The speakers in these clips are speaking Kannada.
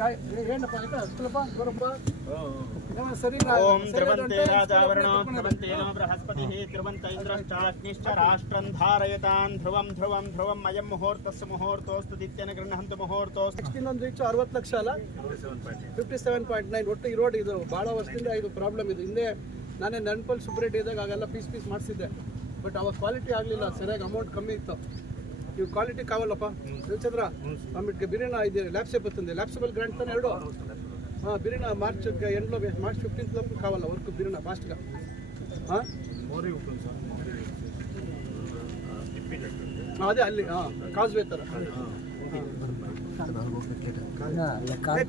ಕಾಯ್ ಏನಪ್ಪ ಆಯ್ತಾ ಅಷ್ಟಲ್ಲಪ್ಪ ಬರಪ್ಪ ಏನೋ ಸರಿ ಓಂ ಧ್ರುವಂತೆ ರಾಜಾವರಣೋ ಧ್ರುವಂತೇನೋ ಬೃಹಸ್ಪತಿಃ ಧ್ರುವಂತ ಇಂದ್ರಶ್ಚಾಗ್ನಿಶ್ಚ ರಾಷ್ಟ್ರಂ ಧಾರಯತಾನ್ ಧ್ರುವಂ ಧ್ರುವಂ ಧ್ರುವಂ ಅಯಂ ಮುಹೂರ್ತಸ್ಸ ಮುಹೂರ್ತೋಸ್ತು ದಿತ್ಯನ ಗೃಹಂತು ಮುಹೂರ್ತೋಸ್ತು. ನೆಕ್ಸ್ಟ್ ಇನ್ನೊಂದು ರೀಚ್ ಅರವತ್ತು ಲಕ್ಷ ಅಲ್ಲ? ಫಿಫ್ಟಿ ಸೆವೆನ್ ಪಾಯಿಂಟ್ ನೈನ್ ಒಟ್ಟು ಈ ರೋಡ್ ಇದು ಭಾಳ ವರ್ಷದಿಂದ ಇದು ಪ್ರಾಬ್ಲಮ್ ಇದು. ಹಿಂದೆ ನಾನೇ ನನ್ಪಲ್ ಸುಬ್ರೆಡ್ಡಿ ಇದ್ದಾಗ ಆಗೆಲ್ಲ ಪೀಸ್ ಪೀಸ್ ಮಾಡಿಸಿದ್ದೆ. ಬಟ್ ಅವಾಗ ಕ್ವಾಲಿಟಿ ಆಗಲಿಲ್ಲ ಸರಿಯಾಗಿ ಅಮೌಂಟ್ ಕಮ್ಮಿ ಇತ್ತು. ನೀವು ಕ್ವಾಲಿಟಿ ಕಾವಲ್ಲಪ್ಪ. ಚಂದ್ರ? ಆಮೇಲೆ ಬಿರಿಯಾನ ಇದೆ ಲ್ಯಾಪ್ಸೇಪ್ ಬರ್ತದೆ ಲ್ಯಾಪ್ಸೇಬಲ್ ಗ್ರ್ಯಾಂಡ್ ತಾನೆ ಎರಡು? ಹಾಂ ಬಿರಿಯಾನ ಮಾರ್ಚ್ ಎಂಡ್ಲೋ ಮಾರ್ಚ್ ಫಿಫ್ಟೀನ್ತ್ ಲೋಪು ಕಾವಲ್ಲ ವರ್ಕ್ ಬಿರಿಯಾನ ಹಾಂ? ಅದೇ ಅಲ್ಲಿ ಹಾಂ ಕಾಸ್ವೇ ಥರ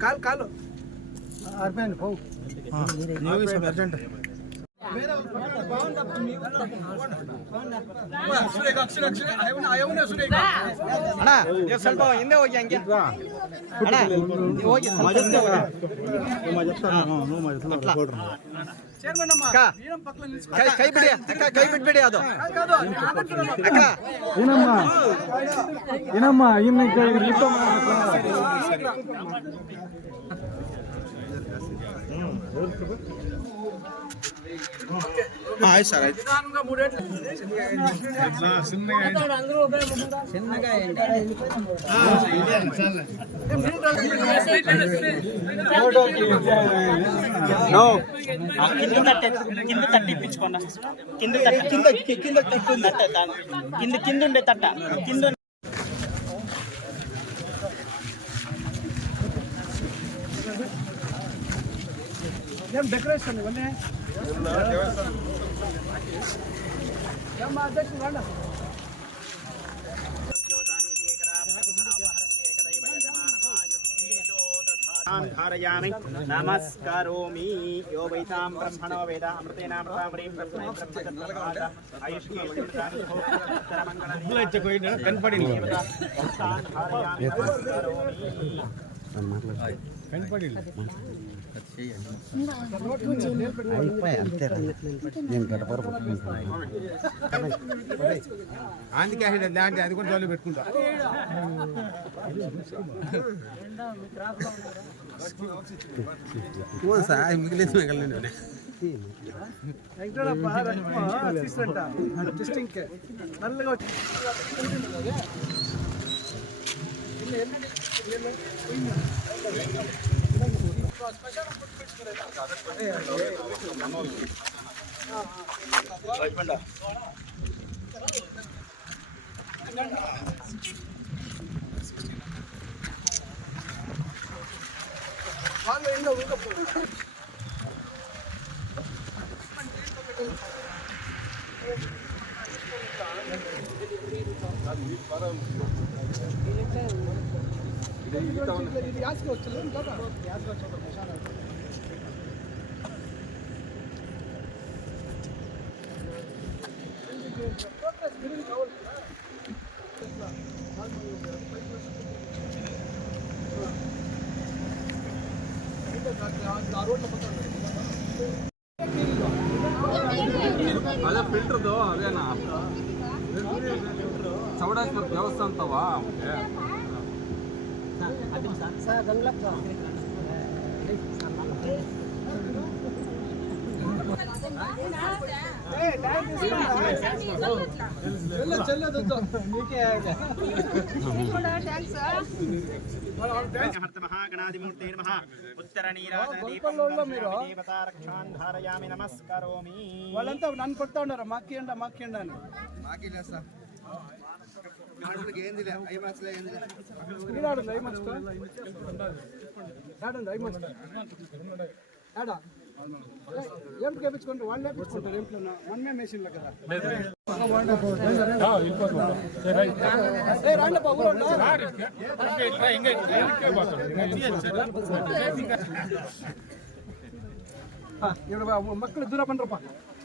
ಕಾಲು ಕಾಲು. ಅರ್ಜೆಂಟ್ ಅಣ್ಣ ಸ್ವಲ್ಪ ಹಿಂದೆ ಹೋಗಿ ಹಂಗೆ ಅಣ್ಣ ಹೋಗಿ ಕೈ ಬಿಡಿ ಅಕ್ಕ ಕೈ ಬಿಟ್ಬಿಡಿ ಅದು ಅಕ್ಕ ಏನಮ್ಮ ಏನಮ್ಮ ಇನ್ನು ಆಯ್ತು ಸರ್ ಆಯ್ತು నో కింద తట్టే కింద తట్టిప్పించుకోండి కింద తట్ట కింద కింద తట్ట కింద కింద ఉండే తట్ట కింద ఏం డెకరేషన్ ఇవన్నీ ఏమ్మా అధ్యక్షుడు రండి ధారయామి నమస్కరోమి యో వైతాం బ్రహ్మణో అయిపోయి అది కూడా జోలు పెట్టుకుంటా. సార్ మిగిలేదు మిగలండి నల్లగా வாங்க இந்த உள்ள போங்க அது ಅದೇ ಫಿಲ್ಟರ್ದು ಅದೇನಾ? ಚೌಡೇಶ್ವರ ದೇವಸ್ಥಾನ ಅಂತವ చెల్ల చెల్లదు నీకే మహాగణాధిమూర్తే నమః ఉత్తర గొప్పలోళ్ళో మీరు? దేవతారక్షాన్ ధారయామి నమస్కరోమి వాళ్ళంతా నన్ను కొడతా ఉన్నారు మాకిండ మాకిండ అని ఈడాడు ఐ మస్ట్ ఆడండి ఐ మస్ట్ ఆడా ఏం కేపించుకుంటారు వాళ్ళు వేపించుకుంటారు ఏంట్లో వన్ మే మెషిన్లో కదా ఏ రాండి బాబు ఇప్పుడు మక్కలు దూరం పండ్రప్ప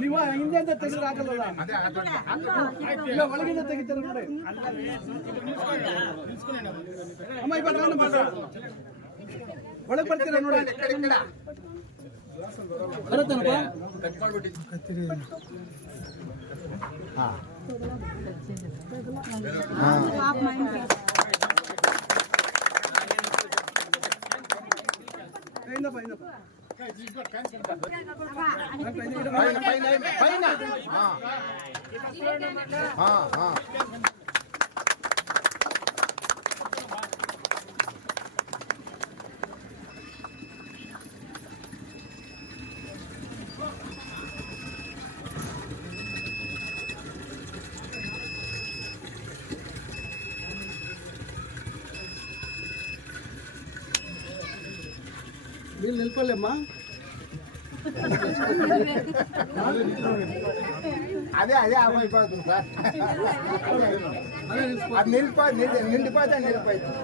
ನೀವು ಹಿಂದೆ ಅಂತ ತೆಗೆದ್ರೆ ಆಗಲ್ಲ ಇಲ್ಲ ಒಳಗಿಂದ ತೆಗಿತಾರೆ ನೋಡಿ ಅಮ್ಮ ಇವಾಗ ನಾನು ಮಾತಾಡ ಒಳಗೆ ಬರ್ತೀರಾ ನೋಡಿ ಬರುತ್ತೇನಪ್ಪ ಇಂದಪ್ಪ ಇಂದಪ್ಪ ಹಾ ಹಾ ನೀನು ನಿಲ್ಕೊಳ್ಳಮ್ಮ అదే అదే ఆగిపోతుంది సార్ అది నిలిపో నిండిపోతే నిలిపోతుంది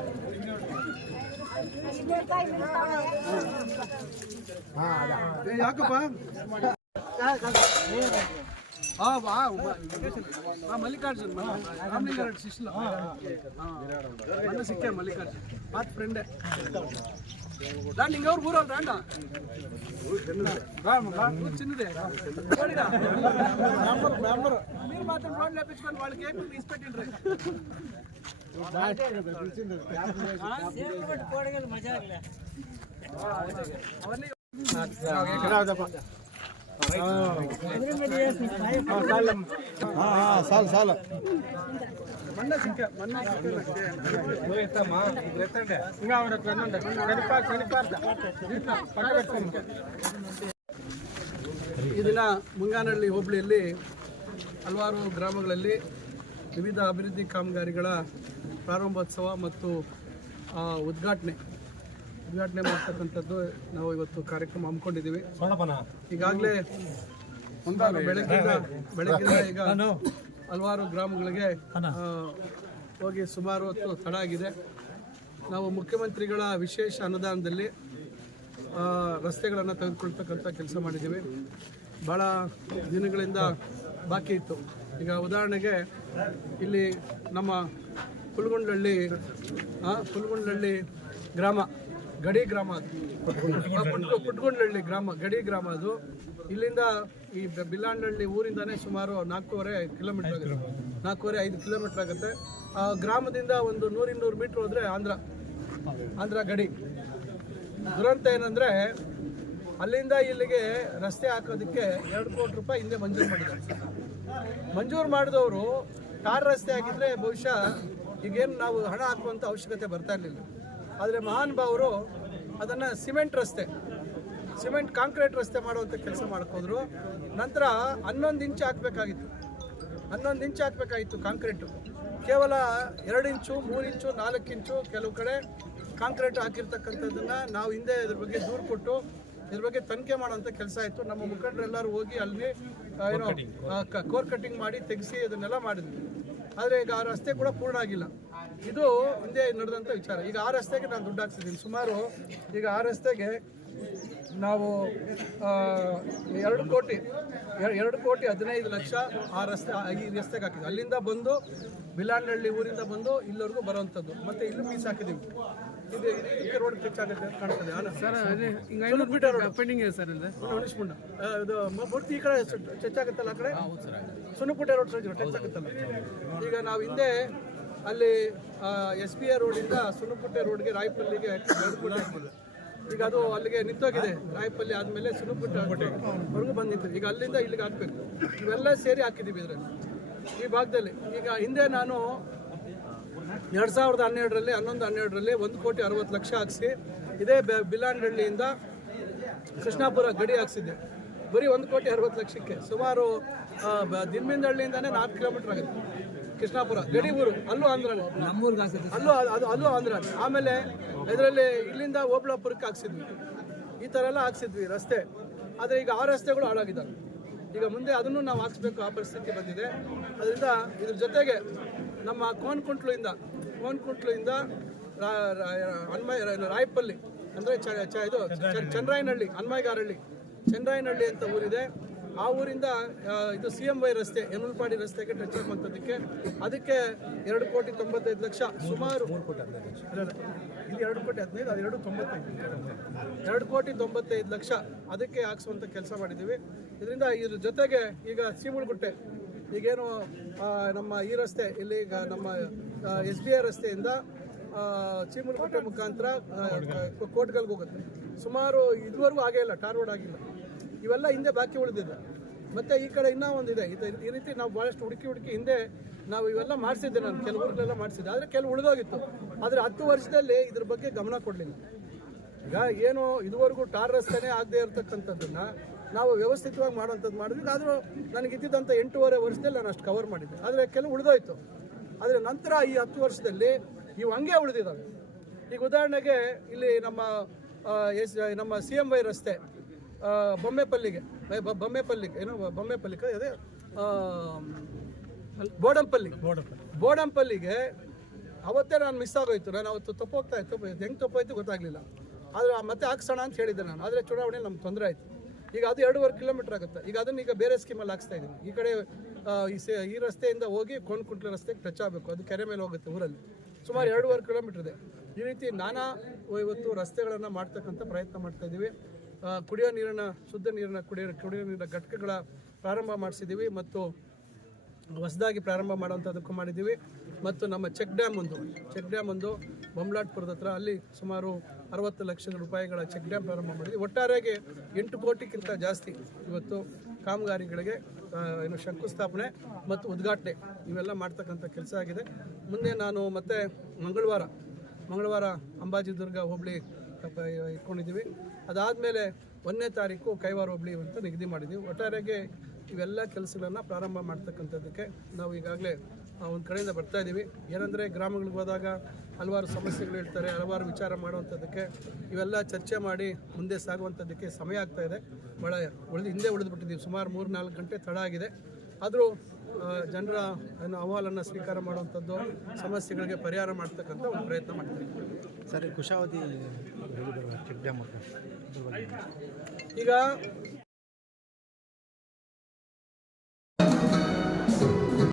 ಏ, ಯಾಕಪ್ಪ ಆ, ವಾ, ಮ- ಆ, ಮಲ್ಲಿಕಾರ್ಜುನ್ ರಾಮಲಿಂಗಾರೆಡ್ಡಿ ಶಿಷ್ಲ ನನ್ನ ಸಿಕ್ಕ ಮಲ್ಲಿಕಾರ್ಜುನ್ ಮಾತ್ ಫ್ರೆಂಡೆ రండి ఇంకెవరు ఊరాలు రాండా. చిన్నదే. మీరు మాత్రం రోడ్లు లేపించుకొని వాళ్ళకి ఏపీ తీసి పెట్టిండ్రు అవన్నీ చాలు చాలు ಮಣ್ಣ ಸಿಕ್ಕ ಮಣ್ಣ ಈ ದಿನ ಮುಂಗಾನಹಳ್ಳಿ ಹೋಬಳಿಯಲ್ಲಿ ಹಲವಾರು ಗ್ರಾಮಗಳಲ್ಲಿ ವಿವಿಧ ಅಭಿವೃದ್ಧಿ ಕಾಮಗಾರಿಗಳ ಪ್ರಾರಂಭೋತ್ಸವ ಮತ್ತು ಆ, ಉದ್ಘಾಟನೆ ಉದ್ಘಾಟನೆ ಮಾಡ್ತಕ್ಕಂಥದ್ದು ನಾವು ಇವತ್ತು ಕಾರ್ಯಕ್ರಮ ಹಮ್ಮಿಕೊಂಡಿದ್ದೀವಿ. ಈಗಾಗಲೇ ಬೆಳಗ್ಗಿಂದ ಬೆಳಗ್ಗೆ ಈಗ ಹಲವಾರು ಗ್ರಾಮಗಳಿಗೆ ಹೋಗಿ ಸುಮಾರು ಹೊತ್ತು ತಡ ಆಗಿದೆ. ನಾವು ಮುಖ್ಯಮಂತ್ರಿಗಳ ವಿಶೇಷ ಅನುದಾನದಲ್ಲಿ ರಸ್ತೆಗಳನ್ನು ತೆಗೆದುಕೊಳ್ತಕ್ಕಂಥ ಕೆಲಸ ಮಾಡಿದ್ದೀವಿ. ಭಾಳ ದಿನಗಳಿಂದ ಬಾಕಿ ಇತ್ತು. ಈಗ ಉದಾಹರಣೆಗೆ ಇಲ್ಲಿ ನಮ್ಮ ಹುಲ್ಗುಂಡಹಳ್ಳಿ ಆ, ಹುಲ್ಗುಂಡಹಳ್ಳಿ ಗ್ರಾಮ ಗಡಿ ಗ್ರಾಮ ಅದು. ಪುಟ್ಟ- ಗ್ರಾಮ ಗಡಿ ಗ್ರಾಮ ಅದು. ಇಲ್ಲಿಂದ ಈ ಬಿಲ್ಲಾಂಡಳ್ಳಿ ಬಿಲ್ಲಾಂಡಹಳ್ಳಿ ಊರಿಂದಾನೇ ಸುಮಾರು ನಾಲ್ಕೂವರೆ ಕಿಲೋಮೀಟರ್ ಆಗುತ್ತೆ. ನಾಲ್ಕೂವರೆ ಐದು ಕಿಲೋಮೀಟರ್ ಆಗುತ್ತೆ. ಆ ಗ್ರಾಮದಿಂದ ಒಂದು ನೂರಿನ್ನೂರು ಮೀಟ್ರ್ ಹೋದರೆ ಆಂಧ್ರ. ಆಂಧ್ರ ಗಡಿ. ದುರಂತ ಏನಂದ್ರೆ ಅಲ್ಲಿಂದ ಇಲ್ಲಿಗೆ ರಸ್ತೆ ಹಾಕೋದಕ್ಕೆ ಎರಡು ಕೋಟಿ ರೂಪಾಯಿ ಹಿಂದೆ ಮಂಜೂರು ಮಾಡಿದ್ದಾರೆ. ಮಂಜೂರು ಮಾಡಿದವರು ಟಾರ್ ರಸ್ತೆ ಆಗಿದ್ರೆ ಬಹುಶಃ ಈಗೇನು ನಾವು ಹಣ ಹಾಕುವಂಥ ಅವಶ್ಯಕತೆ ಬರ್ತಾ ಇರಲಿಲ್ಲ. ಆದರೆ ಮಹಾನ್ ಭಾವರು ಅದನ್ನು ಸಿಮೆಂಟ್ ರಸ್ತೆ ಸಿಮೆಂಟ್ ಕಾಂಕ್ರೀಟ್ ರಸ್ತೆ ಮಾಡುವಂಥ ಕೆಲಸ ಮಾಡ್ಕೋದ್ರು ನಂತರ ಹನ್ನೊಂದು ಇಂಚು ಹಾಕಬೇಕಾಗಿತ್ತು. ಹನ್ನೊಂದು ಇಂಚು ಹಾಕಬೇಕಾಗಿತ್ತು ಕಾಂಕ್ರೀಟು. ಕೇವಲ ಎರಡು ಇಂಚು ಮೂರು ಇಂಚು ನಾಲ್ಕು ಇಂಚು ಕೆಲವು ಕಡೆ ಕಾಂಕ್ರೀಟ್ ಹಾಕಿರ್ತಕ್ಕಂಥದ್ದನ್ನು ನಾವು ಹಿಂದೆ ಇದ್ರ ಬಗ್ಗೆ ದೂರು ಕೊಟ್ಟು ಇದ್ರ ಬಗ್ಗೆ ತನಿಖೆ ಮಾಡೋಂಥ ಕೆಲಸ ಆಯಿತು. ನಮ್ಮ ಮುಖಂಡರೆಲ್ಲರೂ ಹೋಗಿ ಅಲ್ಲಿ ಏನೋ ಕೋರ್ ಕಟ್ಟಿಂಗ್ ಮಾಡಿ ತೆಗೆಸಿ ಅದನ್ನೆಲ್ಲ ಮಾಡಿದ್ವಿ. ಆದರೆ ಈಗ ಆ ರಸ್ತೆ ಕೂಡ ಪೂರ್ಣ ಆಗಿಲ್ಲ. ಇದು ಹಿಂದೆ ನಡೆದಂಥ ವಿಚಾರ. ಈಗ ಆ ರಸ್ತೆಗೆ ನಾನು ದುಡ್ಡು ಹಾಕ್ಸಿದ್ದೀನಿ. ಸುಮಾರು ಈಗ ಆ ರಸ್ತೆಗೆ ನಾವು ಎರಡು ಕೋಟಿ ಎರ- ಎರಡು ಕೋಟಿ ಹದಿನೈದು ಲಕ್ಷ ಆ ರಸ್ತೆ, ಈ ರಸ್ತೆಗೆ ಹಾಕಿದ್ವಿ. ಅಲ್ಲಿಂದ ಬಂದು ಬಿಲಾಂಡಹಳ್ಳಿ ಊರಿಂದ ಬಂದು ಇಲ್ಲಿವರೆಗೂ ಬರುವಂಥದ್ದು. ಮತ್ತು ಇಲ್ಲಿ ಪೀಸ್ ಹಾಕಿದ್ದೀವಿ. ಇದು ಇದಕ್ಕೆ ರೋಡ್ ಹೆಚ್ಚಾಗುತ್ತೆ ಅಂತ ಕಾಣ್ತದೆ. ಸರ್ ಮೀಟರ್ ಪೆಂಡಿಂಗ್ ಇದೆ? ಸರ್ ಉಣಿಸ್ಕೊಂಡ ಇದು ಮ- ಮೂರ್ತಿ ಈ ಕಡೆ ಟಚ್ ಆಗುತ್ತಲ್ಲ ಆ ಕಡೆ? ಸುನಪುಟ್ಟೆ ರೋಡ್ ಸೈಡ್ ಟಚ್ ಆಗುತ್ತಲ್ಲ. ಈಗ ನಾವು ಹಿಂದೆ ಅಲ್ಲಿ ಎಸ್ ಪಿ ಎ ರೋಡಿಂದ ಸುನಪುಟ್ಟೆ ರೋಡ್ಗೆ ರಾಯಪಲ್ಲಿಗೆ. ಈಗ ಅದು ಅಲ್ಲಿಗೆ ನಿಂತೋಗಿದೆ. ರಾಯಪಲ್ಲಿ ಆದಮೇಲೆ ಸುನಪುಟ್ಟವರೆಗೂ ಬಂದು ನಿಂತಿದೆ ಈಗ ಅಲ್ಲಿಂದ ಇಲ್ಲಿಗೆ ಹಾಕಬೇಕು. ಇವೆಲ್ಲ ಸೇರಿ ಹಾಕಿದ್ದೀವಿ ಇದರಲ್ಲಿ. ಈ ಭಾಗದಲ್ಲಿ. ಈಗ ಹಿಂದೆ ನಾನು ಎರಡು ಸಾವಿರದ ಹನ್ನೆರಡರಲ್ಲಿ ಹನ್ನೊಂದು ಹನ್ನೆರಡರಲ್ಲಿ ಒಂದು ಕೋಟಿ ಅರವತ್ತು ಲಕ್ಷ ಹಾಕ್ಸಿ ಇದೇ ಬೆ- ಬಿಲಾಂಡಹಳ್ಳಿಯಿಂದ ಕೃಷ್ಣಾಪುರ ಗಡಿ ಹಾಕ್ಸಿದ್ದೆ. ಬರೀ ಒಂದು ಕೋಟಿ ಅರವತ್ತು ಲಕ್ಷಕ್ಕೆ. ಸುಮಾರು ದಿನ್ಮಿಂದಹಳ್ಳಿಯಿಂದಾನೇ ನಾಲ್ಕು ಕಿಲೋಮೀಟರ್ ಆಗುತ್ತೆ. ಕೃಷ್ಣಾಪುರ ಗಡಿ ಊರು ಅಲ್ಲೂ ಆಂಧ್ರನೇ. ಅಲ್ಲೂ ಅದು- ಅದು ಅಲ್ಲೂ ಆಂಧ್ರ ಆಮೇಲೆ ಇದರಲ್ಲಿ ಇಲ್ಲಿಂದ ಓಬ್ಳಾಪುರಕ್ಕೆ ಹಾಕ್ಸಿದ್ವಿ. ಈ ಥರ ಎಲ್ಲ ಹಾಕ್ಸಿದ್ವಿ ರಸ್ತೆ. ಆದರೆ ಈಗ ಆ ರಸ್ತೆಗಳು ಹಾಳಾಗಿದ್ದಾವೆ. ಈಗ ಮುಂದೆ ಅದನ್ನು ನಾವು ಹಾಕ್ಸ್ಬೇಕು ಆ ಪರಿಸ್ಥಿತಿ ಬಂದಿದೆ. ಅದರಿಂದ ಇದ್ರ ಜೊತೆಗೆ ನಮ್ಮ ಕೋನ್ಕುಂಟ್ಲಿಂದ ಕೋನ್ಕುಂಟ್ಲಿಂದ ರಾ- ರಾಯ್ಪಲ್ಲಿ ಅನ್ಮಯ್ ರಾಯಪಲ್ಲಿ ಅಂದರೆ ಚ ಚ- ಇದು ಚಂದ್ರಾಯನಹಳ್ಳಿ. ಅನ್ಮಯ್ಗಾರಹಳ್ಳಿ ಚಂದ್ರಾಯನಹಳ್ಳಿ ಅಂತ ಊರಿದೆ. ಆ ಊರಿಂದ ಇದು ಸಿ ಎಂ ವೈ ರಸ್ತೆ ಯನುಲ್ಪಾಡಿ ರಸ್ತೆಗೆ ಟಚ್ ಆಗುವಂಥದ್ದಕ್ಕೆ ಅದಕ್ಕೆ ಎರಡು ಕೋಟಿ ತೊಂಬತ್ತೈದು ಲಕ್ಷ ಸುಮಾರು ಮೂರು ಅಲ್ಲ. ಇಲ್ಲಿ ಎರಡು ಕೋಟಿ ಹದಿನೈದು ಅದು ಎರಡು ತೊಂಬತ್ತೈದು. ಎರಡು ಕೋಟಿ ತೊಂಬತ್ತೈದು ಲಕ್ಷ ಅದಕ್ಕೆ ಹಾಕ್ಸುವಂಥ ಕೆಲಸ ಮಾಡಿದ್ದೀವಿ. ಇದರಿಂದ ಇದ್ರ ಜೊತೆಗೆ ಈಗ ಸೀಮುಳ್ಗುಟ್ಟೆ ಈಗೇನು ನಮ್ಮ ಈ ರಸ್ತೆ, ಇಲ್ಲಿ ನಮ್ಮ ಎಸ್ ಬಿ ಐ ರಸ್ತೆಯಿಂದ ಚೀಮುಲ್ಗುಟ್ಟೆ ಮುಖಾಂತರ ಕೋಟ್ಗಲ್ಗೆ ಹೋಗುತ್ತೆ. ಸುಮಾರು ಇದುವರೆಗೂ ಆಗೇ ಇಲ್ಲ, ಟಾರ್ ರೋಡ್ ಆಗಿಲ್ಲ. ಇವೆಲ್ಲ ಹಿಂದೆ ಬಾಕಿ ಉಳಿದಿದೆ. ಮತ್ತೆ ಈ ಕಡೆ ಇನ್ನೂ ಇದೆ ಇದು ಈ ರೀತಿ ನಾವು ಭಾಳಷ್ಟು ಹುಡುಕಿ ಹುಡುಕಿ ಹಿಂದೆ ನಾವು ಇವೆಲ್ಲ ಮಾಡಿಸಿದ್ದೆ ನಾನು ಕೆಲವ್ರಿಗೆಲ್ಲ ಮಾಡಿಸಿದ್ದೆ. ಆದರೆ ಕೆಲವು ಉಳಿದೋಗಿತ್ತು. ಆದರೆ ಹತ್ತು ವರ್ಷದಲ್ಲಿ ಇದ್ರ ಬಗ್ಗೆ ಗಮನ ಕೊಡಲಿಲ್ಲ. ಈಗ ಏನು ಇದುವರೆಗೂ ಟಾರ್ ರಸ್ತೆನೇ ಆಗದೆ ಇರತಕ್ಕಂಥದ್ದನ್ನ ನಾವು ವ್ಯವಸ್ಥಿತವಾಗಿ ಮಾಡೋಂಥದ್ದು ಮಾಡಿದ್ವಿ. ಆದರೂ ನನಗೆ ಇದ್ದಿದ್ದಂಥ ಎಂಟೂವರೆ ವರ್ಷದಲ್ಲಿ ನಾನು ಅಷ್ಟು ಕವರ್ ಮಾಡಿದ್ದೆ. ಆದರೆ ಕೆಲವು ಉಳಿದೋಯ್ತು. ಆದರೆ ನಂತರ ಈ ಹತ್ತು ವರ್ಷದಲ್ಲಿ ಇವು ಹಂಗೆ ಉಳಿದಿದ್ದಾವೆ. ಈಗ ಉದಾಹರಣೆಗೆ ಇಲ್ಲಿ ನಮ್ಮ ಎಸ್ ನಮ್ಮ ಸಿ ಎಂ ವೈ ರಸ್ತೆ ಬೊಮ್ಮೆಪಲ್ಲಿಗೆ ಬೊಮ್ಮೆಪಲ್ಲಿಗೆ ಏನೋ ಬೊಮ್ಮೆಪಲ್ಲಿಗೆ ಅದೇ ಬೋಡಂಪಲ್ಲಿ. ಬೋಡಂಪಲ್ಲಿಗೆ ಅವತ್ತೇ ನಾನು ಮಿಸ್ ಆಗೋಯ್ತು. ನಾನು ಅವತ್ತು ತಪ್ಪೋಗ್ತಾ ಇತ್ತು. ಹೆಂಗೆ ತಪ್ಪೋಯ್ತು ಗೊತ್ತಾಗಲಿಲ್ಲ. ಆದರೆ ಮತ್ತೆ ಹಾಕ್ಸೋಣ ಅಂತ ಹೇಳಿದ್ದೆ ನಾನು. ಆದರೆ ಚುನಾವಣೆಯಲ್ಲಿ ನಮ್ಗೆ ತೊಂದರೆ ಆಯಿತು. ಈಗ ಅದು ಎರಡೂವರೆ ಕಿಲೋಮೀಟರ್ ಆಗುತ್ತೆ. ಈಗ ಅದನ್ನ ಈಗ ಬೇರೆ ಸ್ಕೀಮಲ್ಲಿ ಹಾಕ್ಸ್ತಾ ಇದ್ದೀನಿ ಈ ಕಡೆ ಈ ರಸ್ತೆಯಿಂದ ಹೋಗಿ ಕೋನ್ಕುಂಟ್ಲ ರಸ್ತೆಗೆ ಟಚ್ ಆಗಬೇಕು. ಅದು ಕೆರೆ ಮೇಲೆ ಹೋಗುತ್ತೆ ಊರಲ್ಲಿ. ಸುಮಾರು ಎರಡೂವರೆ ಕಿಲೋಮೀಟರ್ ಇದೆ. ಈ ರೀತಿ ನಾನಾ ಇವತ್ತು ರಸ್ತೆಗಳನ್ನು ಮಾಡ್ತಕ್ಕಂಥ ಪ್ರಯತ್ನ ಮಾಡ್ತಾ ಇದ್ದೀವಿ ಕುಡಿಯೋ ನೀರಿನ ಶುದ್ಧ ನೀರಿನ ಕುಡಿಯೋ ಕುಡಿಯೋ ನೀರಿನ ಘಟಕಗಳ ಪ್ರಾರಂಭ ಮಾಡಿಸಿದ್ದೀವಿ ಮತ್ತು ಹೊಸದಾಗಿ ಪ್ರಾರಂಭ ಮಾಡುವಂಥದ್ದಕ್ಕೂ ಮಾಡಿದ್ದೀವಿ. ಮತ್ತು ನಮ್ಮ ಚೆಕ್ ಡ್ಯಾಮ್ ಒಂದು, ಚೆಕ್ ಡ್ಯಾಮ್ ಒಂದು ಬೊಮ್ಲಾಟ್ಪುರದ ಹತ್ರ ಅಲ್ಲಿ ಸುಮಾರು ಅರವತ್ತು ಲಕ್ಷ ರೂಪಾಯಿಗಳ ಚೆಕ್ ಡ್ಯಾಮ್ ಪ್ರಾರಂಭ ಮಾಡಿದ್ವಿ. ಒಟ್ಟಾರೆಯಾಗಿ ಎಂಟು ಕೋಟಿಗಿಂತ ಜಾಸ್ತಿ ಇವತ್ತು ಕಾಮಗಾರಿಗಳಿಗೆ ಏನು ಶಂಕುಸ್ಥಾಪನೆ ಮತ್ತು ಉದ್ಘಾಟನೆ ಇವೆಲ್ಲ ಮಾಡ್ತಕ್ಕಂಥ ಕೆಲಸ ಆಗಿದೆ. ಮುಂದೆ ನಾನು ಮತ್ತೆ ಮಂಗಳವಾರ ಮಂಗಳವಾರ ಅಂಬಾಜಿದುರ್ಗ ಹೋಬಳಿ ಇಟ್ಕೊಂಡಿದ್ದೀವಿ. ಅದಾದಮೇಲೆ ಒಂದನೇ ತಾರೀಕು ಕೈವಾರ ಹೋಬಳಿ ಅಂತ ನಿಗದಿ ಮಾಡಿದ್ದೀವಿ. ಒಟ್ಟಾರೆಯಾಗಿ ಇವೆಲ್ಲ ಕೆಲಸಗಳನ್ನು ಪ್ರಾರಂಭ ಮಾಡ್ತಕ್ಕಂಥದ್ದಕ್ಕೆ ನಾವು ಈಗಾಗಲೇ ಒಂದು ಕಡೆಯಿಂದ ಬರ್ತಾ ಇದ್ದೀವಿ ಏನಂದರೆ ಗ್ರಾಮಗಳಿಗೆ ಹೋದಾಗ ಹಲವಾರು ಸಮಸ್ಯೆಗಳು ಹೇಳ್ತಾರೆ ಹಲವಾರು ವಿಚಾರ ಮಾಡುವಂಥದ್ದಕ್ಕೆ ಇವೆಲ್ಲ ಚರ್ಚೆ ಮಾಡಿ ಮುಂದೆ ಸಾಗುವಂಥದ್ದಕ್ಕೆ ಸಮಯ ಆಗ್ತಾ ಇದೆ. ಭಾಳ ಉಳಿದು ಹಿಂದೆ ಉಳಿದುಬಿಟ್ಟಿದ್ದೀವಿ ಸುಮಾರು ಮೂರು ನಾಲ್ಕು ಗಂಟೆ ತಡ ಆಗಿದೆ. ಆದರೂ ಜನರ ಏನು ಅಹವಾಲನ್ನು ಸ್ವೀಕಾರ ಮಾಡುವಂಥದ್ದು ಸಮಸ್ಯೆಗಳಿಗೆ ಪರಿಹಾರ ಮಾಡ್ತಕ್ಕಂಥ ಒಂದು ಪ್ರಯತ್ನ ಮಾಡ್ತೀವಿ. ಸರಿ ಕುಶಾವತಿ ಈಗ